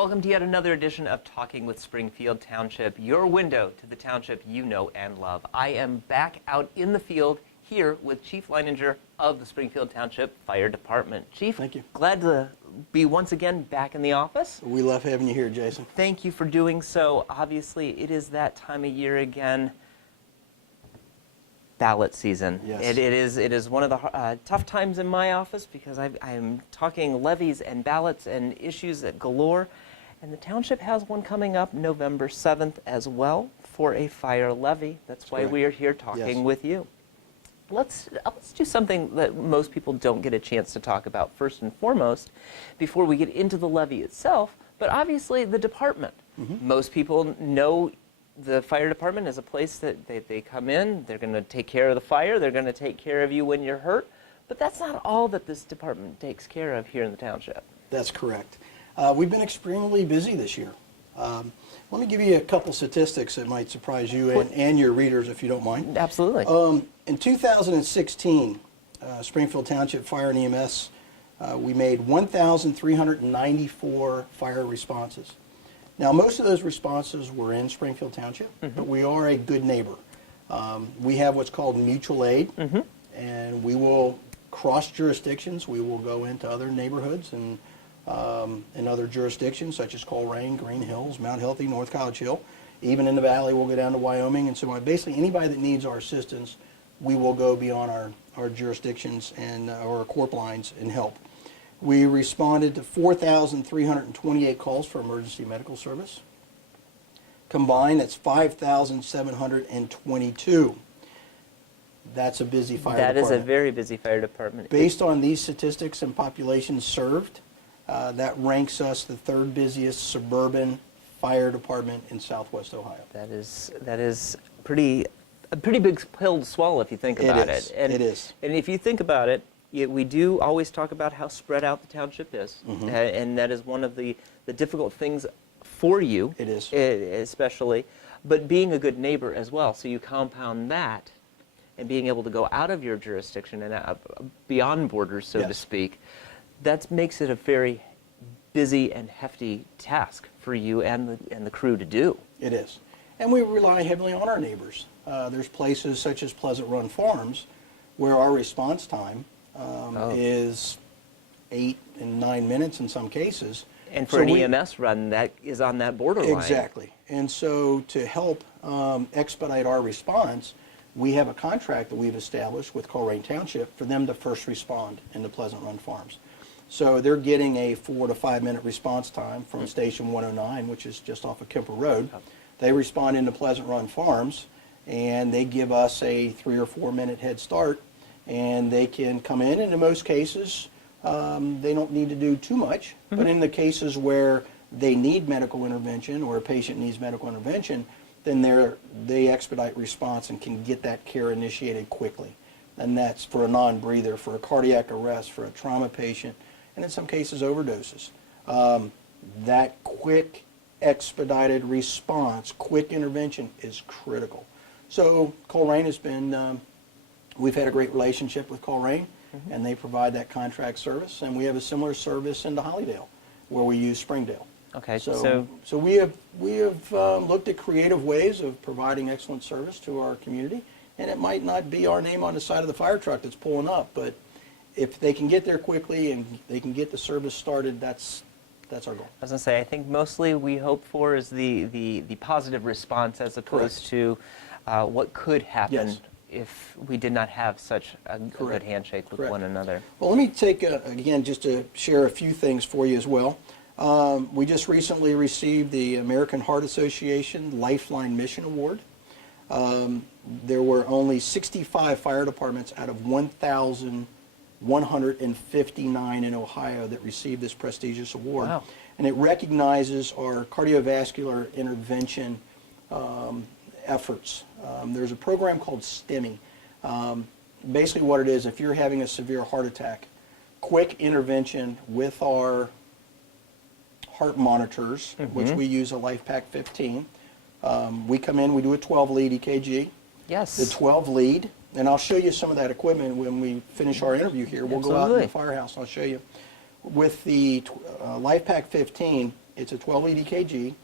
welcome to yet another edition of Talking with Springfield Township, your window to the township you know and love. I am back out in the field here with Chief Leininger of the Springfield Township Fire Department. Chief, thank you. Glad to be once again back in the office. We love having you here, Jason. Thank you for doing so. Obviously, it is that time of year again. Ballot season. Yes. It is one of the tough times in my office because I am talking levies and ballots and issues at galore. And the township has one coming up November 7th as well for a fire levy. That's why correct. we are here talking Yes. with you. Let's do something that most people don't get a chance to talk about first and foremost before we get into the levy itself, but obviously the department. Mm-hmm. Most people know the fire department is a place that they come in, they're going to take care of the fire, they're going to take care of you when you're hurt, but that's not all that this department takes care of here in the township. That's correct. We've been extremely busy this year. Let me give you a couple statistics that might surprise you and your readers, if you don't mind. Absolutely. In 2016, Springfield Township Fire and EMS, we made 1,394 fire responses. Now, most of those responses were in Springfield Township, but we are a good neighbor. We have what's called mutual aid, and we will cross jurisdictions. We will go into other neighborhoods and other jurisdictions, such as Coleraine, Green Hills, Mount Healthy, North College Hill. Even in the valley, we'll go down to Wyoming. And so basically, anybody that needs our assistance, we will go beyond our jurisdictions and our corp lines and help. We responded to 4,328 calls for emergency medical service. Combined, that's 5,722. That's a busy fire department. That is a very busy fire department. Based on these statistics and populations served, that ranks us the third busiest suburban fire department in Southwest Ohio. That is a pretty big pill to swallow if you think about it. It is. And if you think about it, we do always talk about how spread out the township is, and that is one of the difficult things for you. It is. Especially, but being a good neighbor as well. So you compound that, and being able to go out of your jurisdiction and beyond borders, so to speak, that makes it a very busy and hefty task for you and the crew to do. It is. And we rely heavily on our neighbors. There's places such as Pleasant Run Farms where our response time is 8 and 9 minutes in some cases. And for an EMS run, that is on that borderline. Exactly. And so to help expedite our response, we have a contract that we've established with Coleraine Township for them to first respond into Pleasant Run Farms. So they're getting a 4 to 5 minute response time from Station 109, which is just off of Kemper Road. They respond into Pleasant Run Farms, and they give us a 3 or 4 minute head start, and they can come in, and in most cases, they don't need to do too much, but in the cases where they need medical intervention or a patient needs medical intervention, then they expedite response and can get that care initiated quickly. And that's for a non-breather, for a cardiac arrest, for a trauma patient, and in some cases overdoses. That quick, expedited response, quick intervention is critical. So Coleraine has been, we've had a great relationship with Coleraine, and they provide that contract service, and we have a similar service into Hollydale, where we use Springdale. Okay, So we have looked at creative ways of providing excellent service to our community, and it might not be our name on the side of the fire truck that's pulling up, but if they can get there quickly and they can get the service started, that's our goal. I was going to say, I think mostly we hope for is the positive response as opposed to what could happen if we did not have such a good handshake with one another. Well, let me take, again, just to share a few things for you as well. We just recently received the American Heart Association Lifeline Mission Award. There were only 65 fire departments out of 1,159 in Ohio that received this prestigious award. Wow. And it recognizes our cardiovascular intervention efforts. There's a program called STEMI. Basically what it is, if you're having a severe heart attack, quick intervention with our heart monitors, which we use a LifePak 15. We come in, we do a 12 lead EKG. Yes. The 12 lead, and I'll show you some of that equipment when we finish our interview here. We'll go out in the firehouse, I'll show you. With the LifePak 15, It's a 12 lead EKG,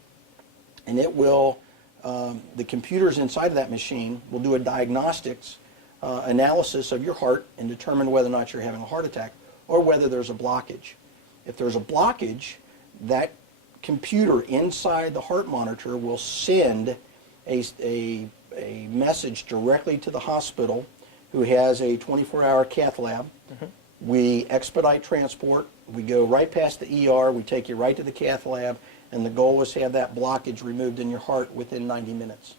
and it will, the computers inside of that machine will do a diagnostics analysis of your heart and determine whether or not you're having a heart attack or whether there's a blockage. If there's a blockage, that computer inside the heart monitor will send a message directly to the hospital, who has a 24-hour cath lab. We expedite transport. We go right past the ER. We take you right to the cath lab, and the goal is to have that blockage removed in your heart within 90 minutes.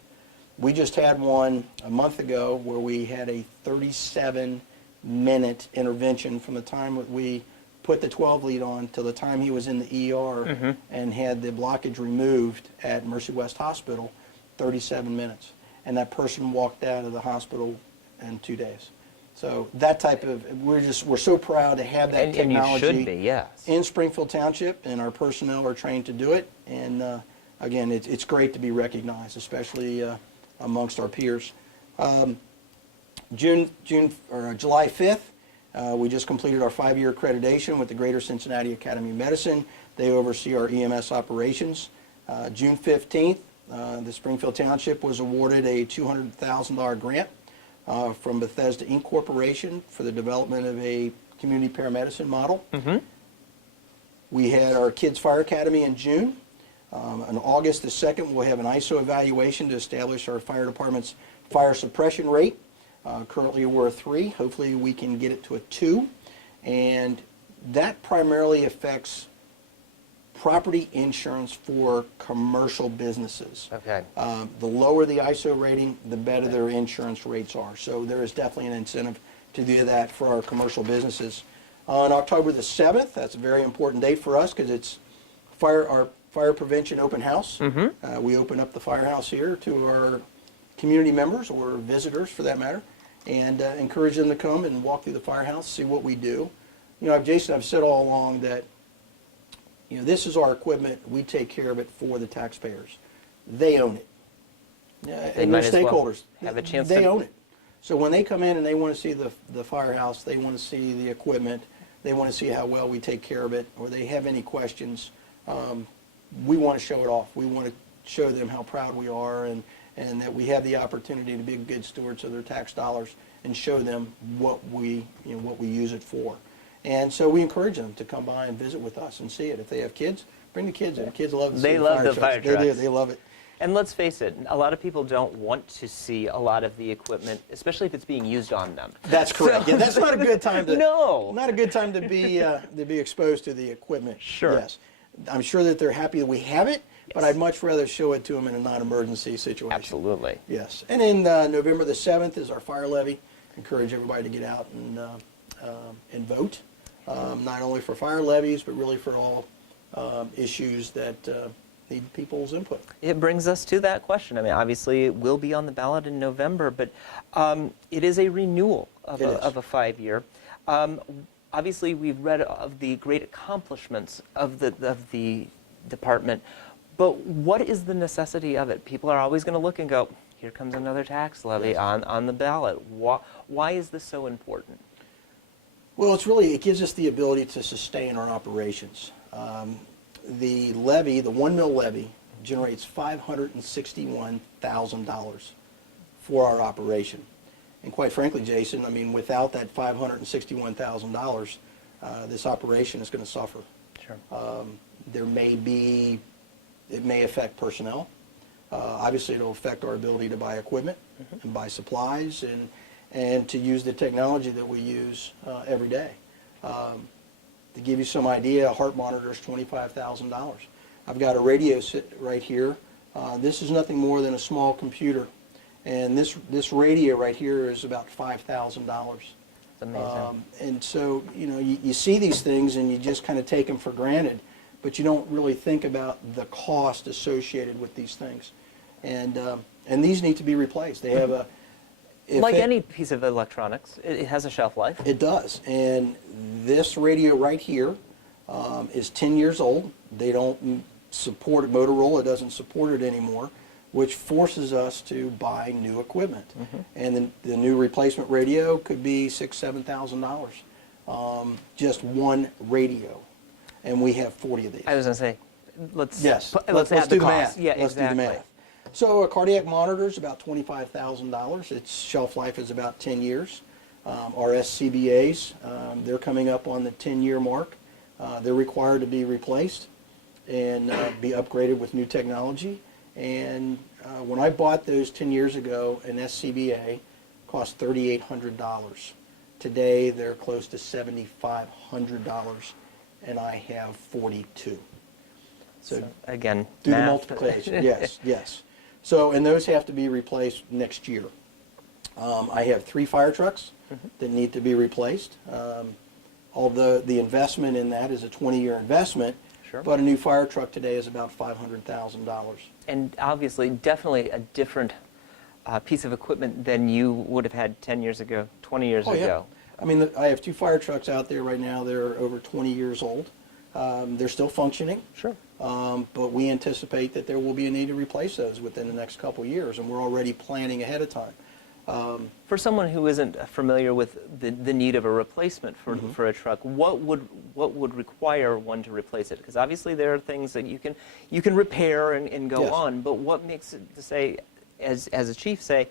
We just had one a month ago where we had a 37-minute intervention from the time that we put the 12 lead on till the time he was in the ER and had the blockage removed at Mercy West Hospital, 37 minutes. And that person walked out of the hospital in 2 days. So that type of, we're so proud to have that technology and you should be, yes, in Springfield Township, and our personnel are trained to do it. And again, it's great to be recognized, especially amongst our peers. July 5th, we just completed our 5-year accreditation with the Greater Cincinnati Academy of Medicine. They oversee our EMS operations. June 15th, the Springfield Township was awarded a $200,000 grant from Bethesda Inc. Corporation for the development of a community paramedicine model. We had our Kids Fire Academy in June. On August the 2nd, we'll have an ISO evaluation to establish our fire department's fire suppression rate. Currently we're a 3. Hopefully we can get it to a 2. And that primarily affects property insurance for commercial businesses. Okay. The lower the ISO rating, the better their insurance rates are. So there is definitely an incentive to do that for our commercial businesses. On October the 7th, that's a very important date for us because it's our fire prevention open house. We open up the firehouse here to our community members or visitors for that matter, and encourage them to come and walk through the firehouse, see what we do. You know, Jason, I've said all along that, you know, this is our equipment. We take care of it for the taxpayers. They own it. And their stakeholders, have a chance they own it. So when they come in and they want to see the firehouse, they want to see the equipment, they want to see how well we take care of it, or they have any questions, we want to show it off. We want to show them how proud we are and that we have the opportunity to be good stewards of their tax dollars and show them what we use it for. And so we encourage them to come by and visit with us and see it. If they have kids, bring the kids in. The kids love to see the fire trucks. They do. They love it. And let's face it, a lot of people don't want to see a lot of the equipment, especially if it's being used on them. That's correct. Yeah, that's not a good time to. No. Not a good time to be exposed to the equipment. Sure. Yes. I'm sure that they're happy that we have it, but I'd much rather show it to them in a non-emergency situation. Absolutely. Yes. And then November the 7th is our fire levy. Encourage everybody to get out and vote, not only for fire levies, but really for all issues that need people's input. It brings us to that question. I mean, obviously, it will be on the ballot in November, but it is a renewal of a 5-year. Obviously, we've read of the great accomplishments of the department, but what is the necessity of it? People are always going to look and go, here comes another tax levy on the ballot. Why is this so important? Well, it gives us the ability to sustain our operations. The levy, the 1 mil levy, generates $561,000 for our operation. And quite frankly, Jason, I mean, without that $561,000, this operation is going to suffer. Sure. It may affect personnel. Obviously, it'll affect our ability to buy equipment and buy supplies and to use the technology that we use every day. To give you some idea, a heart monitor is $25,000. I've got a radio sit right here. This is nothing more than a small computer. And this radio right here is about $5,000. That's amazing. And so, you know, you see these things and you just kind of take them for granted, but you don't really think about the cost associated with these things. And these need to be replaced. They have like any piece of electronics, it has a shelf life. It does. And this radio right here is 10 years old. They don't support it. Motorola doesn't support it anymore, which forces us to buy new equipment. And the new replacement radio could be $6,000, $7,000. Just one radio. And we have 40 of these. I was going to say, let's Yes, let's let's add do the the cost. math. Yeah, Let's do the exactly. math. So a cardiac monitor is about $25,000. Its shelf life is about 10 years. Our SCBAs, they're coming up on the 10-year mark. They're required to be replaced and be upgraded with new technology. And when I bought those 10 years ago, an SCBA cost $3,800. Today, they're close to $7,500, and I have 42. So again, do the math. multiplication. Yes, yes. So, and those have to be replaced next year. I have 3 fire trucks that need to be replaced. Although the investment in that is a 20-year investment, Sure. but a new fire truck today is about $500,000. And obviously, definitely a different piece of equipment than you would have had 10 years ago, 20 years Oh, yeah. ago. I mean, I have 2 fire trucks out there right now. They're over 20 years old. They're still functioning. Sure. But we anticipate that there will be a need to replace those within the next couple of years, and we're already planning ahead of time. For someone who isn't familiar with the need of a replacement for a truck, what would require one to replace it? Because obviously there are things that you can repair and go Yes. on, but what makes it to say, as a chief, say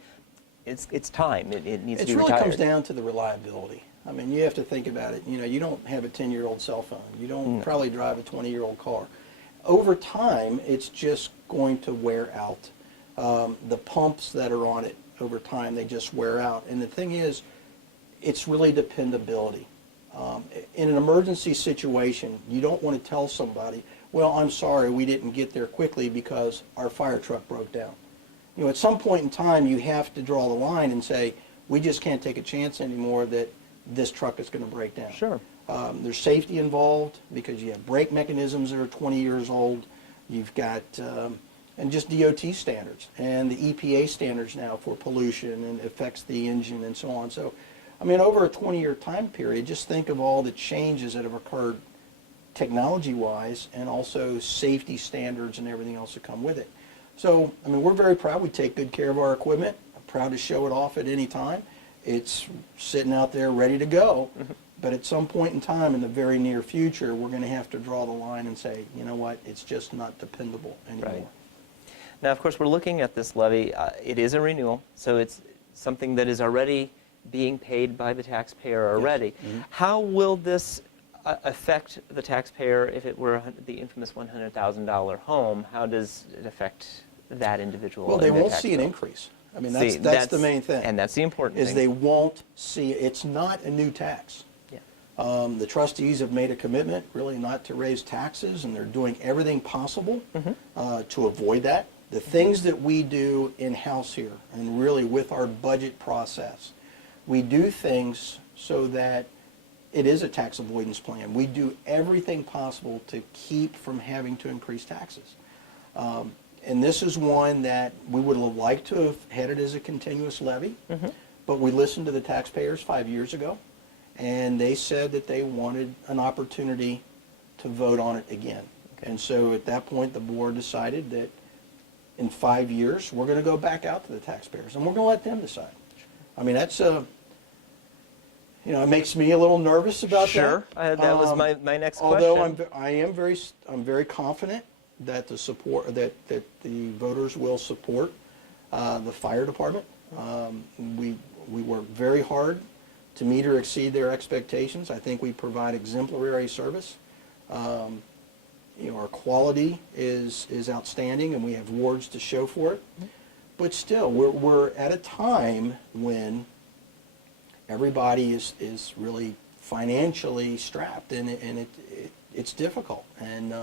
it's time, it needs to be It really retired? comes down to the reliability. I mean, you have to think about it. You know, you don't have a 10-year-old cell phone. You don't probably drive a 20-year-old car. Over time, it's just going to wear out. The pumps that are on it, over time, they just wear out. And the thing is, it's really dependability. In an emergency situation, you don't want to tell somebody, well, I'm sorry, we didn't get there quickly because our fire truck broke down. You know, at some point in time, you have to draw the line and say, we just can't take a chance anymore that this truck is going to break down. Sure. There's safety involved because you have brake mechanisms that are 20 years old. You've got, and just DOT standards and the EPA standards now for pollution and affects the engine and so on. So, I mean, over a 20-year time period, just think of all the changes that have occurred technology-wise and also safety standards and everything else that come with it. So, I mean, we're very proud. We take good care of our equipment. I'm proud to show it off at any time. It's sitting out there ready to go. But at some point in time in the very near future, we're going to have to draw the line and say, you know what, it's just not dependable anymore. Right. Now, of course, we're looking at this levy. It is a renewal, so it's something that is already being paid by the taxpayer already. How will this affect the taxpayer if it were the infamous $100,000 home? How does it affect that individual? Well, they in their won't tax see an bill? increase. I mean, See, that's the main thing. And that's the important is thing. they won't see, it's not a new tax. Yeah. The trustees have made a commitment really not to raise taxes, and they're doing everything possible to avoid that. The things that we do in-house here, and really with our budget process, we do things so that it is a tax avoidance plan. We do everything possible to keep from having to increase taxes. And this is one that we would have liked to have had it as a continuous levy, but we listened to the taxpayers 5 years ago, and they said that they wanted an opportunity to vote on it again. And so at that point, the board decided that in 5 years, we're going to go back out to the taxpayers, and we're going to let them decide. I mean, that's you know, it makes me a little nervous about Sure. that. That was my next Although question. I'm very confident that the voters will support the fire department. We work very hard to meet or exceed their expectations. I think we provide exemplary service. You know, our quality is outstanding, and we have awards to show for it. But still, we're at a time when everybody is really financially strapped, and it's difficult. And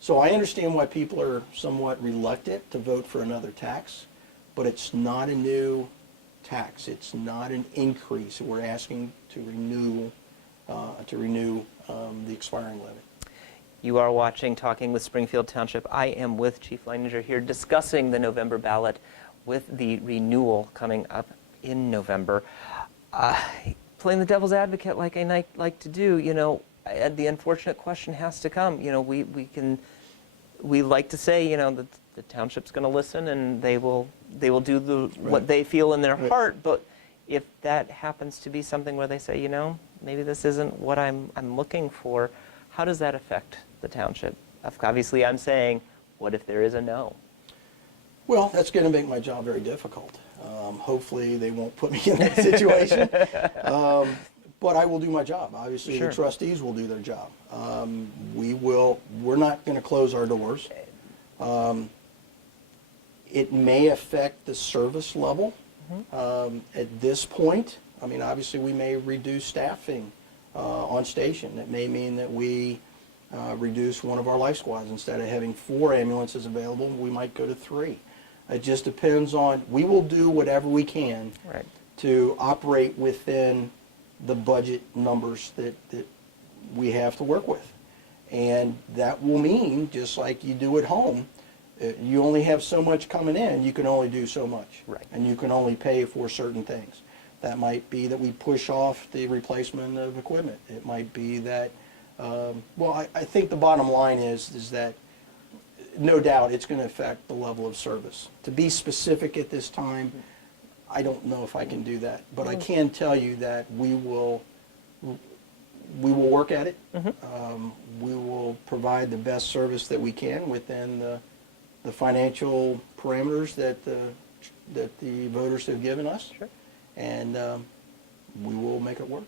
so I understand why people are somewhat reluctant to vote for another tax, but it's not a new tax. It's not an increase. We're asking to renew the expiring levy. You are watching Talking with Springfield Township. I am with Chief Leininger here discussing the November ballot with the renewal coming up in November. Playing the devil's advocate like I like to do, you know, the unfortunate question has to come. You know, we like to say, you know, that the township's going to listen and they will do what they feel in their heart. But if that happens to be something where they say, you know, maybe this isn't what I'm looking for, how does that affect the township? Obviously, I'm saying, what if there is a no? Well, that's going to make my job very difficult. Hopefully, they won't put me in that situation. But I will do my job. Obviously, Sure. the trustees will do their job. We're not going to close our doors. It may affect the service level. At this point, I mean, obviously, we may reduce staffing on station. It may mean that we reduce one of our life squads. Instead of having 4 ambulances available, we might go to 3. It just depends on, we will do whatever we can Right. to operate within the budget numbers that we have to work with. And that will mean, just like you do at home, you only have so much coming in, you can only do so much. Right. And you can only pay for certain things. That might be that we push off the replacement of equipment. It might be that, I think the bottom line is that no doubt it's going to affect the level of service. To be specific at this time, I don't know if I can do that, but I can tell you that we will work at it. We will provide the best service that we can within the financial parameters that the voters have given us. Sure. And we will make it work.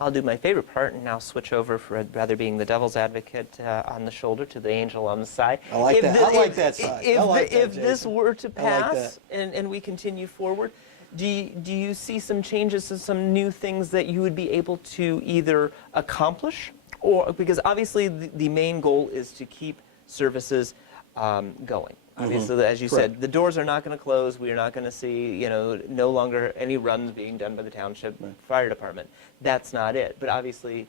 I'll do my favorite part and now switch over for rather being the devil's advocate on the shoulder to the angel on the side. I like that. I like that side. If this Jason. were to I like pass and we continue forward, do you see some changes and some new things that you would be able to either accomplish, or because obviously the main goal is to keep services going. Obviously, as you said, the doors are not going to close. We are not going to see, no longer any runs being done by the Township Fire Department. That's not it. But obviously,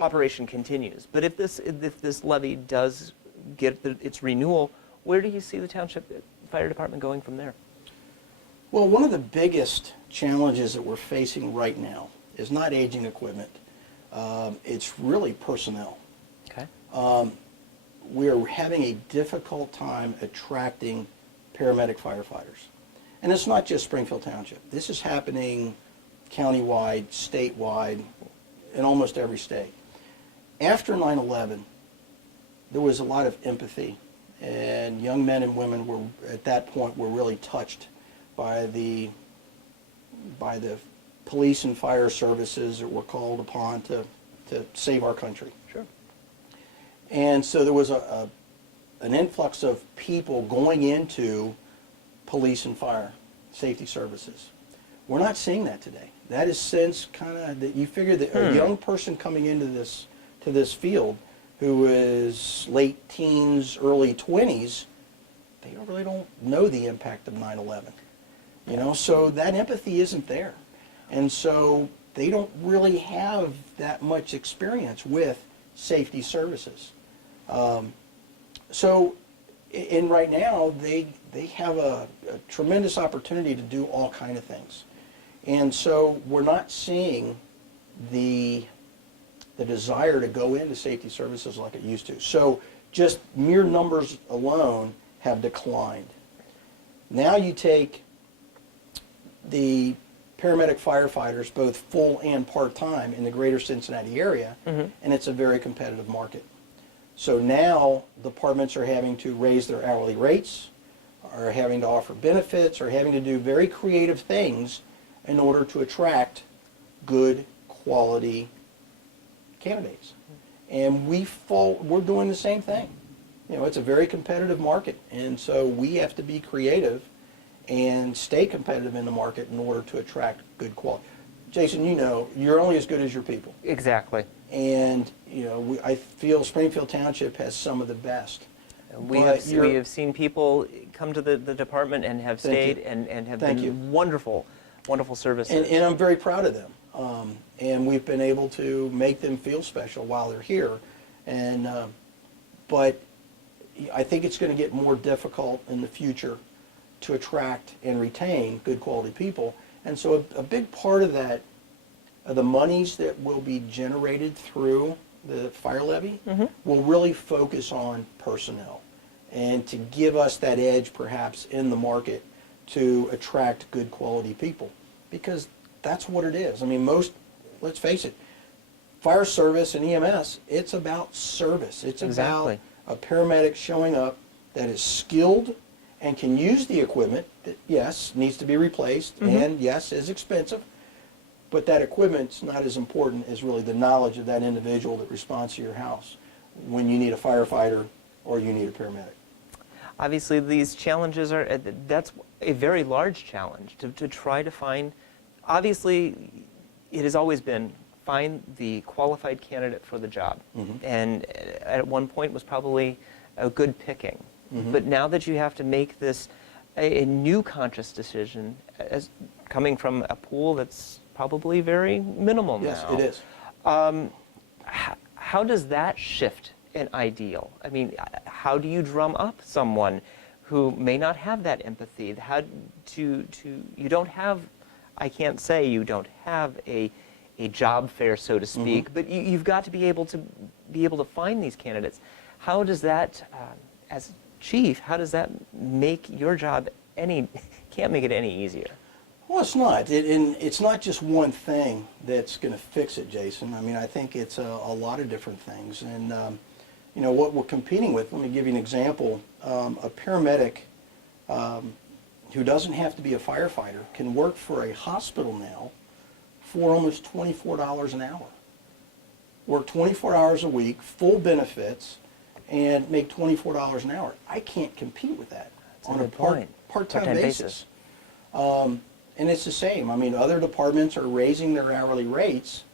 operation continues. But if this levy does get its renewal, where do you see the Township Fire Department going from there? Well, one of the biggest challenges that we're facing right now is not aging equipment. It's really personnel. Okay. We're having a difficult time attracting paramedic firefighters. And it's not just Springfield Township. This is happening countywide, statewide, in almost every state. After 9/11, there was a lot of empathy, and young men and women were, at that point, were really touched by the police and fire services that were called upon to save our country. Sure. And so there was an influx of people going into police and fire safety services. We're not seeing that today. That is since kind of that you figure that a young person coming into this field who is late teens, early 20s, they really don't know the impact of 9/11. So that empathy isn't there. And so they don't really have that much experience with safety services. And right now, they have a tremendous opportunity to do all kinds of things. And so we're not seeing the desire to go into safety services like it used to. So just mere numbers alone have declined. Now you take the paramedic firefighters, both full and part-time, in the greater Cincinnati area, and it's a very competitive market. So now departments are having to raise their hourly rates, are having to offer benefits, are having to do very creative things in order to attract good quality candidates. And we're doing the same thing. It's a very competitive market, and so we have to be creative and stay competitive in the market in order to attract good quality. Jason, you're only as good as your people. Exactly. And, I feel Springfield Township has some of the best. We have seen people come to the department and have stayed and have been wonderful, wonderful services. And I'm very proud of them. And we've been able to make them feel special while they're here. And but I think it's going to get more difficult in the future to attract and retain good quality people. And so a big part of that, the monies that will be generated through the fire levy will really focus on personnel and to give us that edge perhaps in the market to attract good quality people, because that's what it is. I mean, let's face it, fire service and EMS, it's about service. It's Exactly. a paramedic showing up that is skilled and can use the equipment that, yes, needs to be replaced, and yes, is expensive, but that equipment's not as important as really the knowledge of that individual that responds to your house when you need a firefighter or you need a paramedic. Obviously, these challenges are, that's a very large challenge to try to find. Obviously, it has always been find the qualified candidate for the job. And at one point was probably a good picking. But now that you have to make this a new conscious decision, as coming from a pool that's probably very minimal now. Yes, it is. How does that shift an ideal? I mean, how do you drum up someone who may not have that empathy? How you don't have, I can't say you don't have a job fair, so to speak, but you've got to be able to find these candidates. How does that, as chief, how does that make your job can't make it any easier? Well, it's not. It's not just one thing that's going to fix it, Jason. I mean, I think it's a lot of different things. And, you know, what we're competing with, let me give you an example. A paramedic who doesn't have to be a firefighter can work for a hospital now for almost $24 an hour. Work 24 hours a week, full benefits, and make $24 an hour. I can't compete with that on a part-time basis. And it's the same. I mean, other departments are raising their hourly rates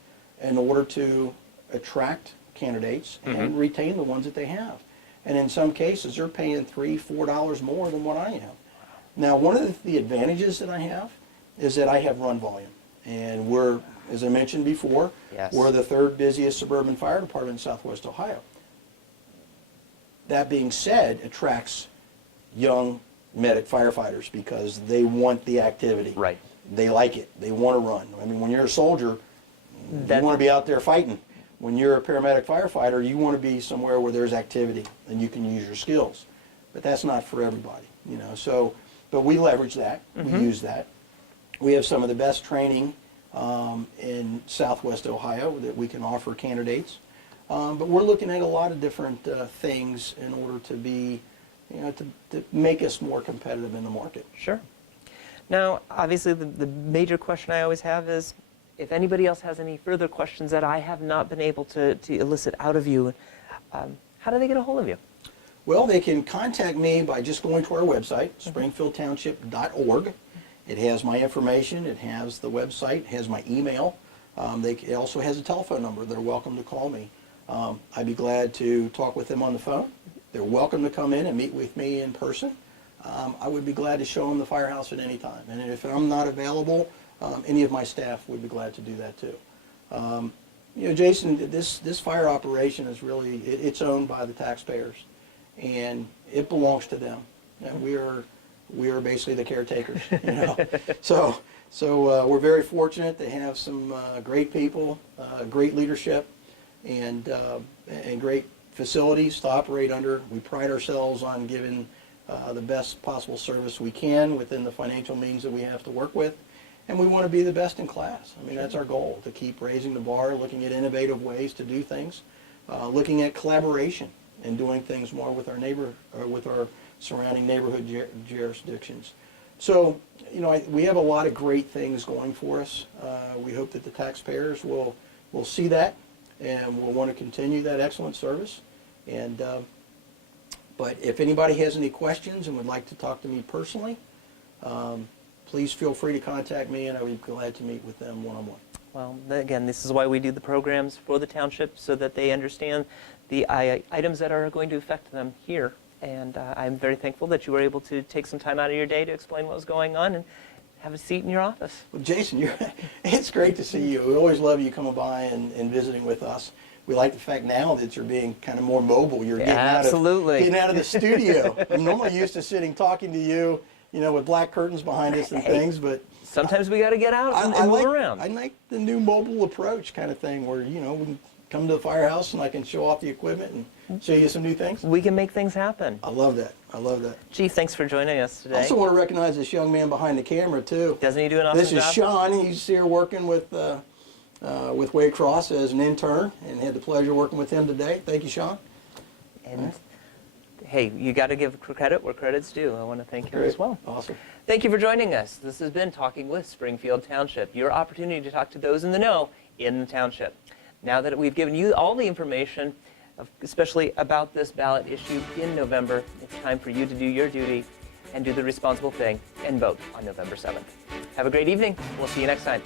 in order to attract candidates and retain the ones that they have. And in some cases, they're paying $3, $4 more than what I am. Now, one of the advantages that I have is that I have run volume. And we're, as I mentioned before, we're the third busiest suburban fire department in Southwest Ohio. That being said, attracts young medic firefighters because they want the activity. Right. They like it. They want to run. I mean, when you're a soldier, you want to be out there fighting. When you're a paramedic firefighter, you want to be somewhere where there's activity and you can use your skills. But that's not for everybody, you know. So, but we leverage that. We use that. We have some of the best training in Southwest Ohio that we can offer candidates. But we're looking at a lot of different things in order to be, you know, to make us more competitive in the market. Sure. Now, obviously, the major question I always have is, if anybody else has any further questions that I have not been able to elicit out of you, how do they get a hold of you? Well, they can contact me by just going to our website, springfieldtownship.org. It has my information. It has the website. It has my email. It also has a telephone number. They're welcome to call me. I'd be glad to talk with them on the phone. They're welcome to come in and meet with me in person. I would be glad to show them the firehouse at any time. And if I'm not available, any of my staff would be glad to do that too. You know, Jason, this fire operation is really, it's owned by the taxpayers, and it belongs to them. And we are basically the caretakers, you know. So we're very fortunate to have some great people, great leadership, and great facilities to operate under. We pride ourselves on giving the best possible service we can within the financial means that we have to work with. And we want to be the best in class. I mean, that's our goal, to keep raising the bar, looking at innovative ways to do things, looking at collaboration and doing things more with our surrounding neighborhood jurisdictions. So, you know, we have a lot of great things going for us. We hope that the taxpayers will see that and will want to continue that excellent service. And but if anybody has any questions and would like to talk to me personally, please feel free to contact me, and I would be glad to meet with them one-on-one. Well, again, this is why we do the programs for the township, so that they understand the items that are going to affect them here. And I'm very thankful that you were able to take some time out of your day to explain what was going on and have a seat in your office. Well, Jason, it's great to see you. We always love you coming by and visiting with us. We like the fact now that you're being kind of more mobile. You're getting out of the studio. I'm normally used to sitting talking to you, you know, with black curtains behind us and things, but sometimes we got to get out and move around. I like the new mobile approach kind of thing, where, you know, we can come to the firehouse and I can show off the equipment and show you some new things. We can make things happen. I love that. I love that. Chief, thanks for joining us today. I also want to recognize this young man behind the camera too. Doesn't he do an awesome job? This is Sean. He's here working with Waycross as an intern, and had the pleasure of working with him today. Thank you, Sean. And hey, you got to give credit where credit's due. I want to thank him Great. as well. Awesome. Thank you for joining us. This has been Talking with Springfield Township, your opportunity to talk to those in the know in the township. Now that we've given you all the information, especially about this ballot issue in November, it's time for you to do your duty and do the responsible thing and vote on November 7th. Have a great evening. We'll see you next time.